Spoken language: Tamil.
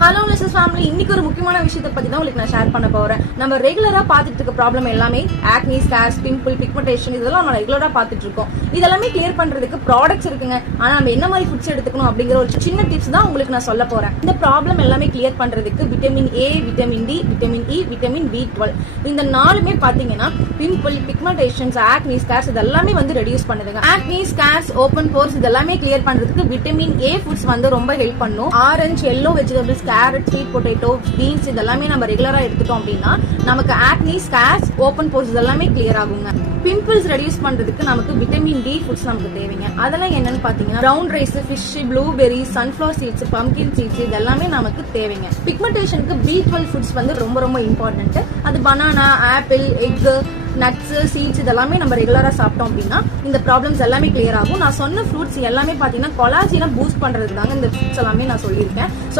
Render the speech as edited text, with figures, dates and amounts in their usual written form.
ஹலோ மிஸ்ஸஸ் ஃபேமிலி, இன்னைக்கு ஒரு முக்கியமான விஷயத்தை பத்தி தான் உங்களுக்கு நான் ஷேர் பண்ண போறேன். நம்ம ரெகுலரா பாத்துட்டு இருக்க ப்ராப்ளம் எல்லாமே ஆக்னி, ஸ்கார்ஸ், பிம்பிள், பிக்மெண்டேஷன் இதெல்லாம் நம்ம ரெகுலரா பாத்துட்டு இருக்கோம். இதெல்லாமே கிளியர் பண்றதுக்கு ப்ராடக்ட்ஸ் இருக்குங்க. ஆனா நம்ம என்ன மாதிரி ஃபுட்ஸ் எடுத்துக்கணும் அப்படிங்கிற ஒரு சின்ன டிப்ஸ் தான் உங்களுக்கு நான் சொல்ல போறேன். இந்த ப்ராப்ளம் எல்லாமே கிளியர் பண்றதுக்கு vitamin A, vitamin D, vitamin E, vitamin B12 இந்த நாலுமே பாத்தீங்கன்னா பிம்பிள், பிக்மெண்டேஷன்ஸ், ஆக்னி, ஸ்கார்ஸ் இதெல்லாமே வந்து ரெடியூஸ் பண்ணுதுங்க. ஆக்னி, ஸ்கார்ஸ், ஓபன் போர்ஸ் இதெல்லாமே கிளியர் பண்றதுக்கு விட்டமின் ஏ ஃபுட்ஸ் வந்து ரொம்ப ஹெல்ப் பண்ணும். Orange, yellow vegetables, carrot, sweet potato, beans இதெல்லாமே நம்ம ரெகுலரா எடுத்துட்டோம் அப்படின்னா நமக்கு ஆக்னி, ஸ்கார்ஸ், ஓபன் போர்ஸ் இதெல்லாமே கிளியர் ஆகுங்க. பிம்பிள்ஸ் ரெடியூஸ் பண்றதுக்கு நமக்கு விட்டமின் டி ஃபுட்ஸ் நமக்கு தேவைங்க. அதெல்லாம் என்னன்னு பாத்தீங்கன்னா brown rice, fish, blueberry, sunflower seeds, pumpkin seeds இதெல்லாமே நமக்கு தேவைங்க. பிக்மெண்டேஷனுக்கு B12 ஃபுட்ஸ் வந்து ரொம்ப ரொம்ப இம்பார்ட்டன்ட். அது banana, apple, egg, nuts, seeds இதெல்லாமே நம்ம ரெகுலரா சாப்பிட்டோம் அப்படின்னா இந்த ப்ராப்ளம்ஸ் எல்லாமே கிளியர் ஆகும். நான் சொன்ன ஃப்ரூட்ஸ் எல்லாமே பாத்தீங்கன்னா கொலாஜனை பூஸ்ட் பண்றதுக்கு தாங்க இந்த ஃப்ரூட்ஸ் எல்லாமே நான் சொல்லியிருக்கேன். ஸோ